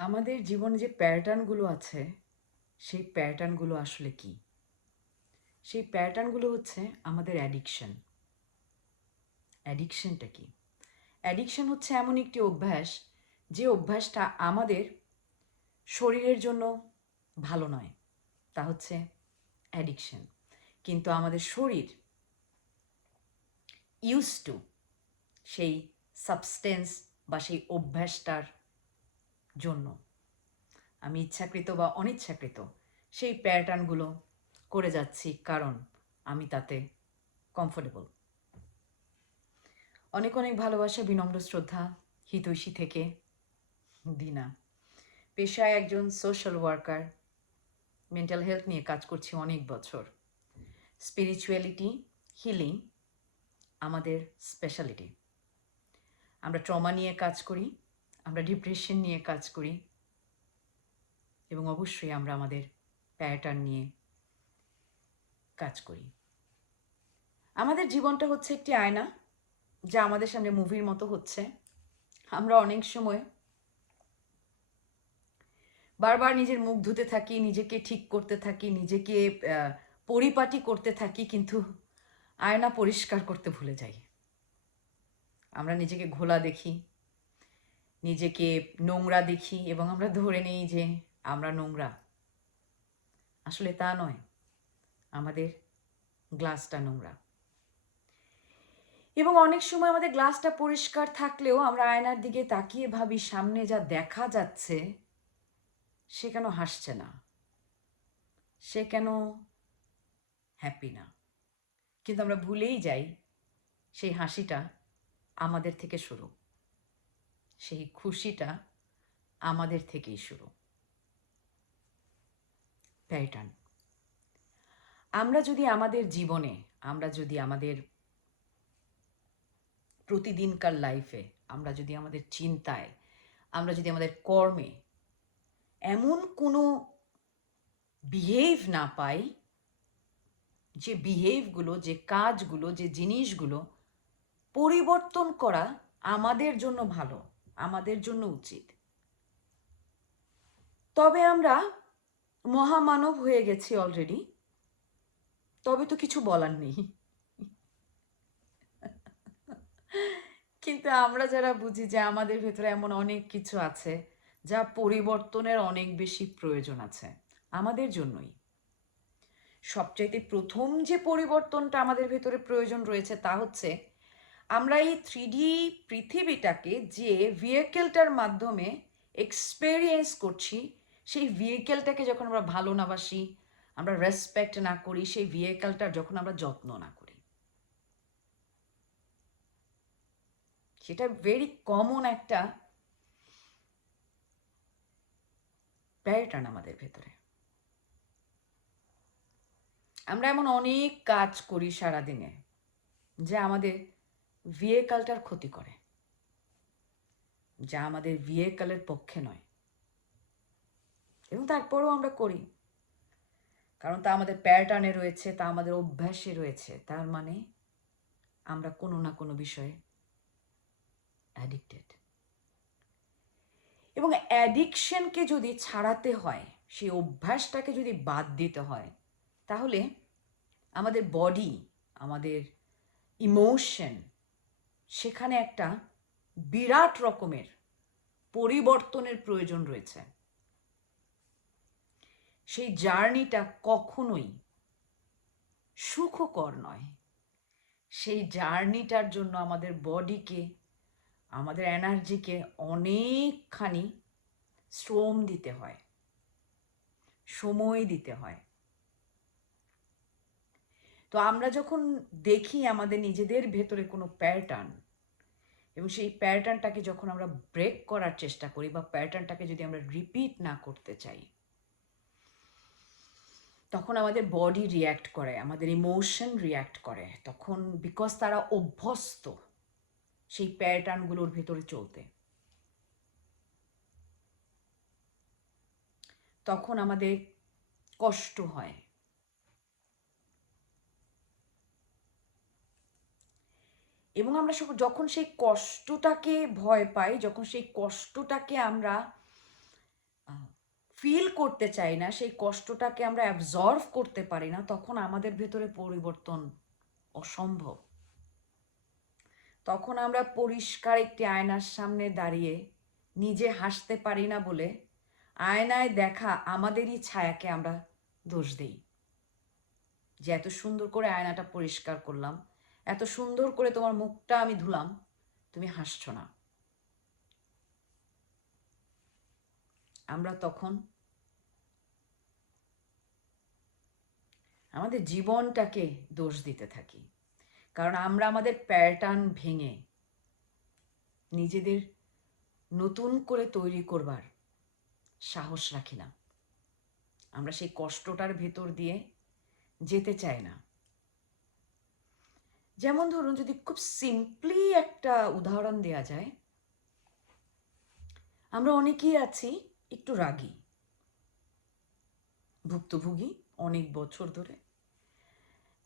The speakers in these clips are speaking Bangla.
আমাদের জীবনে যে প্যাটার্নগুলো আছে সেই প্যাটার্নগুলো আসলে কি? সেই প্যাটার্নগুলো হচ্ছে আমাদের অ্যাডিকশন। অ্যাডিকশনটা কি? অ্যাডিকশন হচ্ছে এমন একটি অভ্যাস, যে অভ্যাসটা আমাদের শরীরের জন্য ভালো নয়। তা হচ্ছে অ্যাডিকশন। কিন্তু আমাদের শরীর ইউজ টু সেই সাবস্টেন্স বা সেই অভ্যাসটার জন্য আমি ইচ্ছাকৃত বা অনিচ্ছাকৃত সেই প্যাটার্নগুলো করে যাচ্ছি, কারণ আমি তাতে কমফোর্টেবল। অনেক অনেক ভালোবাসা, বিনম্র শ্রদ্ধা, হিতৈষী থেকে দিনা। পেশায় একজন সোশ্যাল ওয়ার্কার, মেন্টাল হেলথ নিয়ে কাজ করছি অনেক বছর। স্পিরিচুয়ালিটি, হিলিং আমাদের স্পেশালিটি। আমরা ট্রমা নিয়ে কাজ করি, আমরা ডিপ্রেশন নিয়ে কাজ করি, এবং অবশ্যই আমরা আমাদের প্যাটার্ন নিয়ে কাজ করি। আমাদের জীবনটা হচ্ছে একটি আয়না, যা আমাদের সামনে মুভির মতো হচ্ছে। আমরা অনেক সময় বারবার নিজের মুখ ধুতে থাকি, নিজেকে ঠিক করতে থাকি, নিজেকে পরিপাটি করতে থাকি, কিন্তু আয়না পরিষ্কার করতে ভুলে যাই। আমরা নিজেকে ঘোলা দেখি, নিজেকে নোংরা দেখি, এবং আমরা ধরে নেই যে আমরা নোংরা। আসলে তা নয়, আমাদের গ্লাসটা নোংরা। এবং অনেক সময় আমাদের গ্লাসটা পরিষ্কার থাকলেও আমরা আয়নার দিকে তাকিয়ে ভাবি, সামনে যা দেখা যাচ্ছে সে কেন হাসছে না, সে কেন হ্যাপি না। কিন্তু আমরা ভুলেই যাই সেই হাসিটা আমাদের থেকে শুরু, সেই খুশিটা আমাদের থেকেই শুরু। প্যাটার্ন। আমরা যদি আমাদের জীবনে, আমরা যদি আমাদের প্রতিদিনকার লাইফে, আমরা যদি আমাদের চিন্তায়, আমরা যদি আমাদের কর্মে এমন কোনো বিহেভ না পাই, যে বিহেভগুলো, যে কাজগুলো, যে জিনিসগুলো পরিবর্তন করা আমাদের জন্য ভালো, আমাদের জন্য উচিত, তবে আমরা মহামানব হয়ে গেছি অলরেডি। তবে তো কিছু বলার নেই। কিন্তু আমরা যারা বুঝি যে আমাদের ভেতরে এমন অনেক কিছু আছে যা পরিবর্তনের অনেক বেশি প্রয়োজন আছে, আমাদের জন্যই। সবচাইতে প্রথম যে পরিবর্তনটা আমাদের ভেতরে প্রয়োজন রয়েছে তা হচ্ছে, আমরা এই 3D পৃথিবীটাকে যে ভেহিকেলটার মাধ্যমে এক্সপেরিয়েন্স করছি, সেই ভেহিকেলটাকে যখন আমরা ভালো না বাসি, আমরা রেসপেক্ট না করি, সেই ভেহিকেলটার যখন আমরা যত্ন না করি, সেটা ভেরি কমন একটা প্যাটার্ন আমাদের ভেতরে। আমরা এমন অনেক কাজ করি সারাদিনে যা আমাদের ভেহিকেলটার ক্ষতি করে, যা আমাদের ভেহিকেলের পক্ষে নয়, এবং তারপরেও আমরা করি, কারণ তা আমাদের প্যাটার্নে রয়েছে, তা আমাদের অভ্যাসে রয়েছে। তার মানে আমরা কোনো না কোনো বিষয়ে অ্যাডিক্টেড। এবং অ্যাডিকশনকে যদি ছাড়াতে হয়, সেই অভ্যাসটাকে যদি বাদ দিতে হয়, তাহলে আমাদের বডি, আমাদের ইমোশন, সেখানে একটা বিরাট রকমের পরিবর্তনের প্রয়োজন রয়েছে। সেই জার্নিটা কখনোই সুখকর নয়। সেই জার্নিটার জন্য আমাদের বডিকে, আমাদের এনার্জিকে অনেকখানি শ্রম দিতে হয়, সময় দিতে হয়। তো আমরা যখন দেখি আমাদের নিজেদের ভেতরে কোনো প্যাটার্ন, এবং সেই প্যাটার্নটাকে যখন আমরা ব্রেক করার চেষ্টা করি, বা প্যাটার্নটাকে যদি আমরা রিপিট না করতে চাই, তখন আমাদের বডি রিয়্যাক্ট করে, আমাদের ইমোশন রিয়্যাক্ট করে। তখন বিকজ তারা অভ্যস্ত সেই প্যাটার্নগুলোর ভেতরে চলতে, তখন আমাদের কষ্ট হয়। এবং আমরা যখন সেই কষ্টটাকে ভয় পাই, যখন সেই কষ্টটাকে আমরা ফিল করতে চাই না, সেই কষ্টটাকে আমরা অ্যাবজর্ভ করতে পারি না, তখন আমাদের ভেতরে পরিবর্তন অসম্ভব। তখন আমরা পরিষ্কার একটি আয়নার সামনে দাঁড়িয়ে নিজে হাসতে পারি না বলে আয়নায় দেখা আমাদেরই ছায়াকে আমরা দোষ দিই, যে এত সুন্দর করে আয়নাটা পরিষ্কার করলাম, এত সুন্দর করে তোমার মুখটা আমি ধুলাম, তুমি হাসছো না। আমরা তখন আমাদের জীবনটাকে দোষ দিতে থাকি, কারণ আমরা আমাদের প্যাটার্ন ভেঙে নিজেদের নতুন করে তৈরি করবার সাহস রাখি না। আমরা সেই কষ্টটার ভেতর দিয়ে যেতে চাই না। যেমন ধরুন, যদি খুব সিম্পলি একটা উদাহরণ দেয়া যায়, আমরা অনেকেই আছি একটু রাগী, ভুক্তভোগী, অনেক বছর ধরে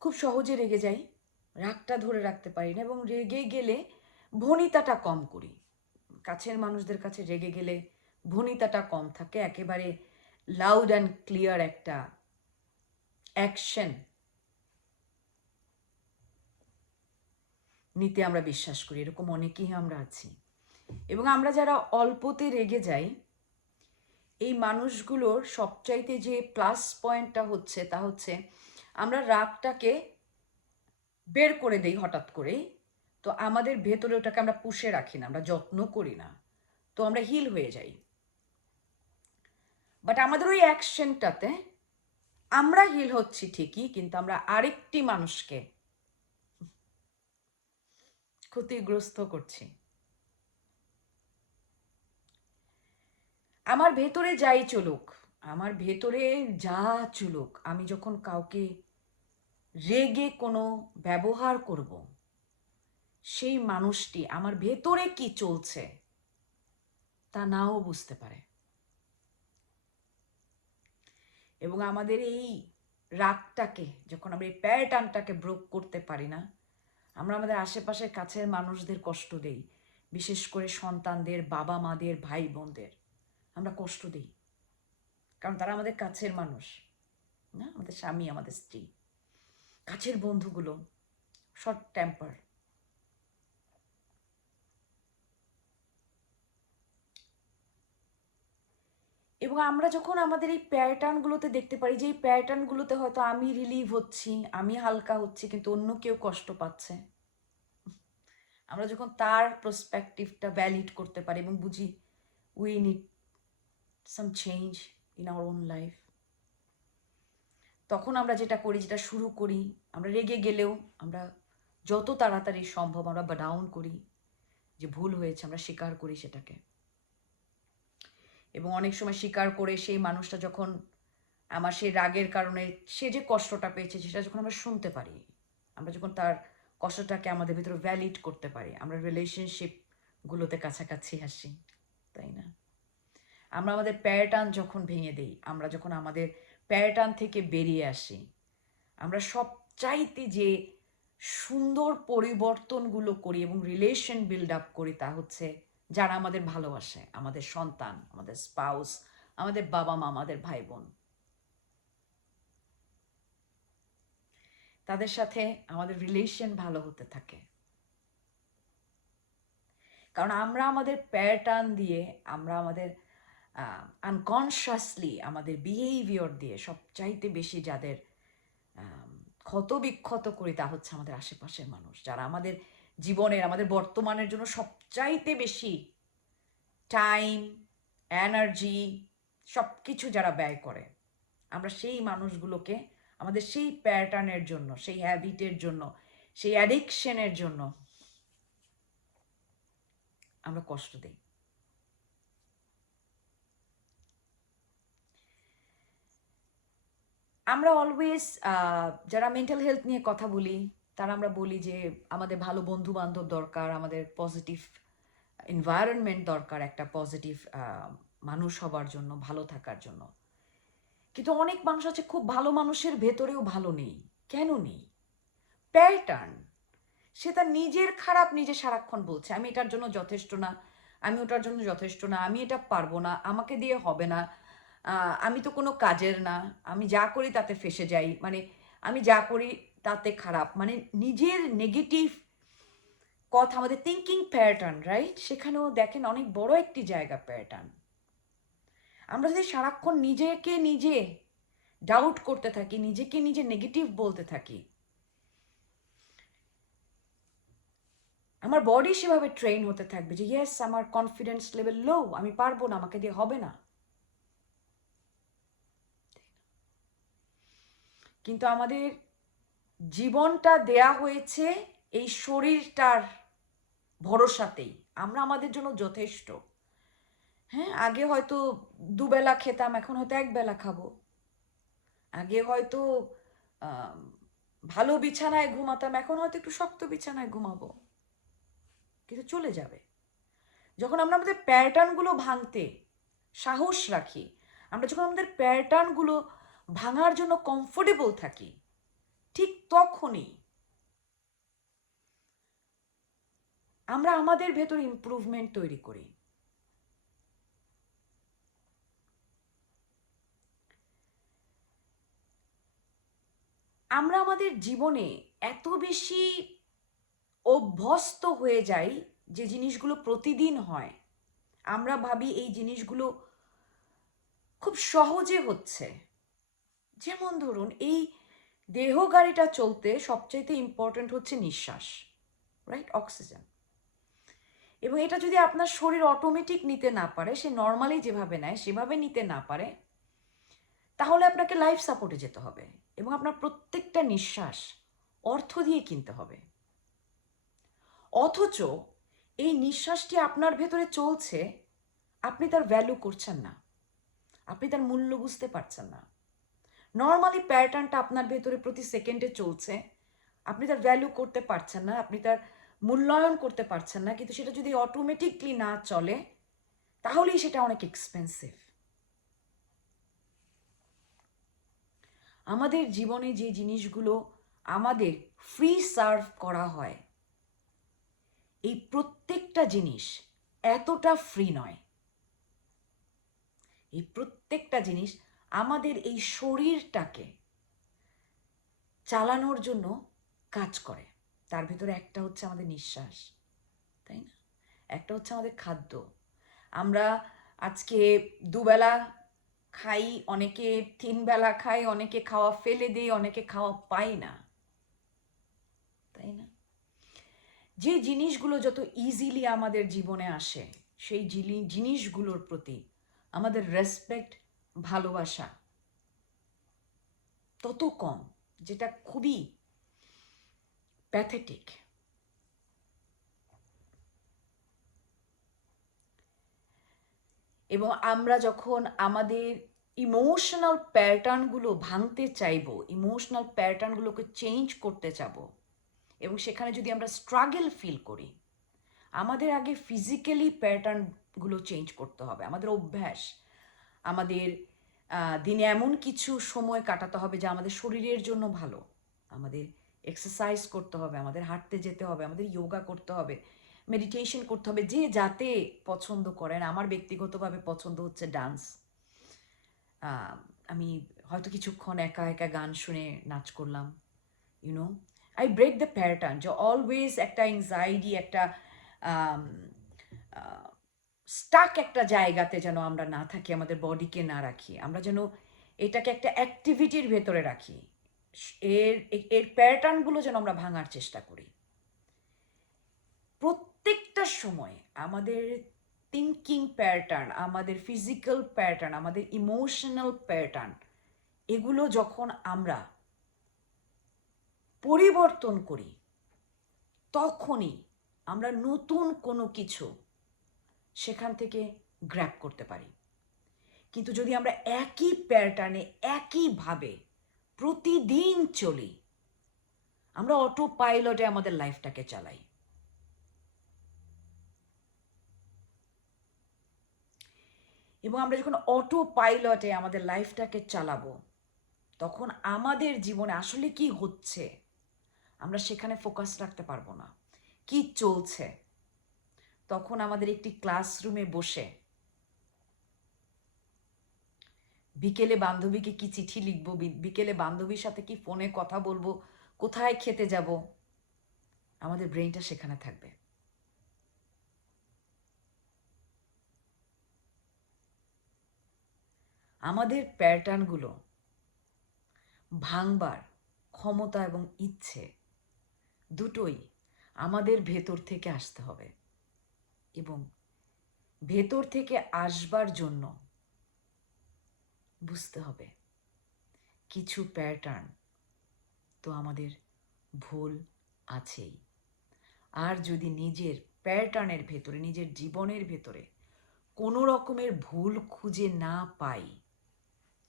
খুব সহজে রেগে যাই, রাগটা ধরে রাখতে পারি না, এবং রেগে গেলে ভনিতাটা কম করি। কাছের মানুষদের কাছে রেগে গেলে ভনিতাটা কম থাকে, একেবারে লাউড অ্যান্ড ক্লিয়ার একটা অ্যাকশন নিতে আমরা বিশ্বাস করি। এরকম অনেকেই আমরা আছি। এবং আমরা যারা অল্পতে রেগে যাই, এই মানুষগুলোর সবচাইতে যে প্লাস পয়েন্টটা হচ্ছে তা হচ্ছে আমরা রাগটাকে বের করে দেই হঠাৎ করেই, তো আমাদের ভেতরে ওটাকে আমরা পুষে রাখি না, আমরা যত্ন করি না, তো আমরা হিল হয়ে যাই। বাট আমাদের ওই অ্যাকশনটাতে আমরা হিল হচ্ছি ঠিকই, কিন্তু আমরা আরেকটি মানুষকে ক্ষতিগ্রস্ত করছি। আমার ভেতরে যাই চলুক, আমার ভেতরে যা চলুক, আমি যখন কাউকে রেগে কোনো ব্যবহার করব, সেই মানুষটি আমার ভেতরে কি চলছে তা নাও বুঝতে পারে। এবং আমাদের এই রাগটাকে যখন আমরা এই প্যাটার্নটাকে ব্রেক করতে পারি না, আমরা আমাদের আশেপাশের কাছের মানুষদের কষ্ট দেই, বিশেষ করে সন্তানদের, বাবা মাদের, ভাই বোনদের আমরা কষ্ট দিই, কারণ তারা আমাদের কাছের মানুষ না, আমাদের স্বামী, আমাদের স্ত্রী, কাছের বন্ধুগুলো শর্ট টেম্পার। এবং আমরা যখন আমাদের এই প্যাটার্নগুলোতে দেখতে পারি যে এই প্যাটার্নগুলোতে হয়তো আমি রিলিভ হচ্ছি, আমি হালকা হচ্ছি, কিন্তু অন্য কেউ কষ্ট পাচ্ছে, আমরা যখন তার পার্সপেক্টিভটা ভ্যালিড করতে পারি এবং বুঝি we need some change in our own life, তখন আমরা যেটা করি, যেটা শুরু করি, আমরা রেগে গেলেও আমরা যত তাড়াতাড়ি সম্ভব আমরা ডাউন করি, যে ভুল হয়েছে আমরা স্বীকার করি সেটাকে। এবং অনেক সময় স্বীকার করে সেই মানুষটা যখন আমার সেই রাগের কারণে সে যে কষ্টটা পেয়েছে সেটা যখন আমরা শুনতে পারি, আমরা যখন তার কষ্টটাকে আমাদের ভিতরে ভ্যালিড করতে পারি, আমরা রিলেশনশিপগুলোতে কাছাকাছি আসি, তাই না? আমরা আমাদের প্যাটার্ন যখন ভেঙে দিই, আমরা যখন আমাদের প্যাটার্ন থেকে বেরিয়ে আসি, আমরা সবচাইতে যে সুন্দর পরিবর্তনগুলো করি এবং রিলেশন বিল্ড আপ করি, তা হচ্ছে যারা আমাদের ভালোবাসে, আমাদের সন্তান, আমাদের স্পাউস, আমাদের বাবা মা, আমাদের ভাই বোন, তাদের সাথে আমাদের রিলেশন ভালো হতে থাকে। কারণ আমরা আমাদের প্যাটার্ন দিয়ে, আমরা আমাদের আনকনশাসলি আমাদের বিহেভিয়ার দিয়ে সবচাইতে বেশি যাদের ক্ষত বিক্ষত করি, তা হচ্ছে আমাদের আশেপাশের মানুষ, যারা আমাদের জীবনের, আমাদের বর্তমানের জন্য সবচাইতে বেশি টাইম, এনার্জি, সব কিছু যারা ব্যয় করে, আমরা সেই মানুষগুলোকে আমাদের সেই প্যাটার্নের জন্য, সেই হ্যাবিটের জন্য, সেই অ্যাডিকশনের জন্য আমরা কষ্ট দিই। আমরা অলওয়েজ যারা মেন্টাল হেলথ নিয়ে কথা বলি, তারা আমরা বলি যে আমাদের ভালো বন্ধু বান্ধব দরকার, আমাদের পজিটিভ এনভায়রনমেন্ট দরকার, একটা পজিটিভ মানুষ হবার জন্য, ভালো থাকার জন্য। কিন্তু অনেক মানুষ আছে খুব ভালো মানুষের ভেতরেও ভালো নেই। কেন নেই? প্যাটার্ন। সে তার নিজের খারাপ নিজে সারাক্ষণ বলছে, আমি এটার জন্য যথেষ্ট না, আমি ওটার জন্য যথেষ্ট না, আমি এটা পারবো না, আমাকে দিয়ে হবে না, আমি তো কোনো কাজের না, আমি যা করি তাতে ফেঁসে যাই, মানে আমি যা করি তাতে খারাপ, মানে নিজের নেগেটিভ কথা, আমাদের থিঙ্কিং প্যাটার্ন, রাইট, সেখানেও দেখেন অনেক বড় একটি জায়গা প্যাটার্ন। আমরা যদি সারাক্ষণ নিজেকে নিজে ডাউট করতে থাকি, নিজেকে নিজে নেগেটিভ বলতে থাকি, আমার বডি সেভাবে ট্রেন হতে থাকবে যে ইয়েস আমার কনফিডেন্স লেভেল লো, আমি পারবো না, আমাকে দিয়ে হবে না। কিন্তু আমাদের জীবনটা দেয়া হয়েছে এই শরীরটার ভরসাতেই, আমরা আমাদের জন্য যথেষ্ট। হ্যাঁ, আগে হয়তো দুবেলা খেতাম, এখন হয়তো একবেলা খাবো। আগে হয়তো ভালো বিছানায় ঘুমাতাম, এখন হয়তো একটু শক্ত বিছানায় ঘুমাবো, কিন্তু চলে যাবে। যখন আমরা আমাদের প্যাটার্নগুলো ভাঙতে সাহস রাখি, আমরা যখন আমাদের প্যাটার্নগুলো ভাঙার জন্য কমফোর্টেবল থাকি, ঠিক তখনই আমরা আমাদের ভেতর ইমপ্রুভমেন্ট তৈরি করি। আমরা আমাদের জীবনে এত বেশি অভ্যস্ত হয়ে যাই যে জিনিসগুলো প্রতিদিন হয়, আমরা ভাবি এই জিনিসগুলো খুব সহজে হচ্ছে। যেমন ধরুন, এই দেহ গাড়িটা চলতে সবচাইতে ইম্পর্ট্যান্ট হচ্ছে নিঃশ্বাস, রাইট, অক্সিজেন। এবং এটা যদি আপনার শরীর অটোমেটিক নিতে না পারে, সে নর্মালি যেভাবে নেয় সেভাবে নিতে না পারে, তাহলে আপনাকে লাইফ সাপোর্টে যেতে হবে এবং আপনার প্রত্যেকটা নিঃশ্বাস অর্থ দিয়ে কিনতে হবে। অথচ এই নিঃশ্বাসটি আপনার ভেতরে চলছে, আপনি তার ভ্যালু করছেন না, আপনি তার মূল্য বুঝতে পারছেন না। নর্মালি প্যাটার্নটা আপনার ভেতরে প্রতি সেকেন্ডে চলছে, আপনি তার ভ্যালু করতে পারছেন না, আপনি তার মূল্যায়ন করতে পারছেন না। কিন্তু সেটা যদি অটোমেটিকলি না চলে, তাহলেই সেটা অনেক এক্সপেন্সিভ। আমাদের জীবনে যে জিনিসগুলো আমাদের ফ্রি সার্ভ করা হয়, এই প্রত্যেকটা জিনিস এতটা ফ্রি নয়। এই প্রত্যেকটা জিনিস আমাদের এই শরীরটাকে চালানোর জন্য কাজ করে। তার ভেতরে একটা হচ্ছে আমাদের নিঃশ্বাস, তাই না? একটা হচ্ছে আমাদের খাদ্য। আমরা আজকে দুবেলা খাই, অনেকে 3 বেলা খাই, অনেকে খাওয়া ফেলে দিই, অনেকে খাওয়া পাই না, তাই না? যে জিনিসগুলো যত ইজিলি আমাদের জীবনে আসে, সেই জিনিসগুলোর প্রতি আমাদের রেসপেক্ট, ভালোবাসা তত কম, যেটা খুবই প্যাথেটিক। এবং আমরা যখন আমাদের ইমোশনাল প্যাটার্নগুলো ভাঙতে চাইবো, ইমোশনাল প্যাটার্নগুলোকে চেঞ্জ করতে চাবো, এবং সেখানে যদি আমরা স্ট্রাগল ফিল করি, আমাদের আগে ফিজিক্যালি প্যাটার্নগুলো চেঞ্জ করতে হবে। আমাদের অভ্যাস, আমাদের দিনে এমন কিছু সময় কাটাতে হবে যা আমাদের শরীরের জন্য ভালো। আমাদের এক্সারসাইজ করতে হবে, আমাদের হাঁটতে যেতে হবে, আমাদের যোগা করতে হবে, মেডিটেশন করতে হবে, যে যাতে পছন্দ করেন। আমার ব্যক্তিগতভাবে পছন্দ হচ্ছে ডান্স। আমি হয়তো কিছুক্ষণ একা একা গান শুনে নাচ করলাম, you know, I break the pattern. যে অলওয়েজ একটা এংজাইটি, একটা স্টাক একটা জায়গাতে যেন আমরা না থাকি, আমাদের বডিকে না রাখি, আমরা যেন এটাকে একটা অ্যাক্টিভিটির ভেতরে রাখি। এর এর প্যাটার্নগুলো যেন আমরা ভাঙার চেষ্টা করি। প্রত্যেকটা সময় আমাদের থিঙ্কিং প্যাটার্ন, আমাদের ফিজিক্যাল প্যাটার্ন, আমাদের ইমোশনাল প্যাটার্ন, এগুলো যখন আমরা পরিবর্তন করি, তখনই আমরা নতুন কোনো কিছু সেখান থেকে গ্র্যাব করতে পারি। কিন্তু যদি আমরা একই প্যাটার্নে একইভাবে প্রতিদিন চলি, আমরা অটো পাইলটে আমাদের লাইফটাকে চালাই। এবং আমরা যখন অটো পাইলটে আমাদের লাইফটাকে চালাবো, তখন আমাদের জীবনে আসলে কি হচ্ছে আমরা সেখানে ফোকাস রাখতে পারবো না। কি চলছে, তখন আমাদের একটি ক্লাসরুমে বসে বিকেলে বান্ধবীকে কি চিঠি লিখবো, বিকেলে বান্ধবীর সাথে কি ফোনে কথা বলবো, কোথায় খেতে যাব, আমাদের ব্রেইনটা সেখানে থাকবে। আমাদের প্যাটার্নগুলো ভাঙবার ক্ষমতা এবং ইচ্ছে দুটোই আমাদের ভেতর থেকে আসতে হবে, এবং ভেতর থেকে আসবার জন্য বুঝতে হবে কিছু প্যাটার্ন তো আমাদের ভুল আছেই। আর যদি নিজের প্যাটার্নের ভেতরে, নিজের জীবনের ভেতরে কোনো রকমের ভুল খুঁজে না পাই,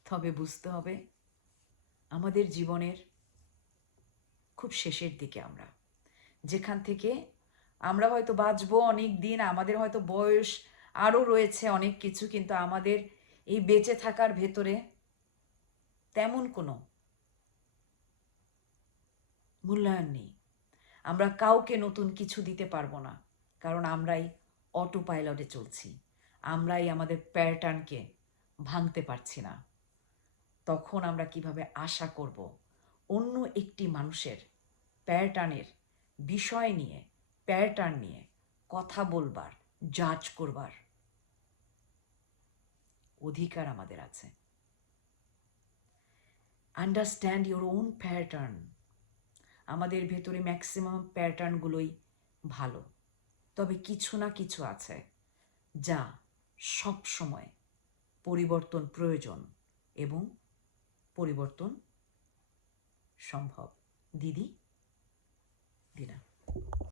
তবে বুঝতে হবে আমাদের জীবনের খুব শেষের দিকে আমরা, যেখান থেকে আমরা হয়তো বাঁচবো অনেক দিন, আমাদের হয়তো বয়স আরও রয়েছে অনেক কিছু, কিন্তু আমাদের এই বেঁচে থাকার ভেতরে তেমন কোনো মূল্যায়ন নেই। আমরা কাউকে নতুন কিছু দিতে পারবো না, কারণ আমরাই অটো পাইলটে চলছি, আমরাই আমাদের প্যাটার্নকে ভাঙতে পারছি না। তখন আমরা কিভাবে আশা করব অন্য একটি মানুষের প্যাটার্নের বিষয় নিয়ে, প্যাটার্ন নিয়ে কথা বলবার, জাজ করবার অধিকার আমাদের আছে। Understand your own pattern. আমাদের ভেতরে ম্যাক্সিমাম প্যাটার্নগুলোই ভালো, তবে কিছু না কিছু আছে যা সব সময় পরিবর্তন প্রয়োজন এবং পরিবর্তন সম্ভব। দিদি, দিনা।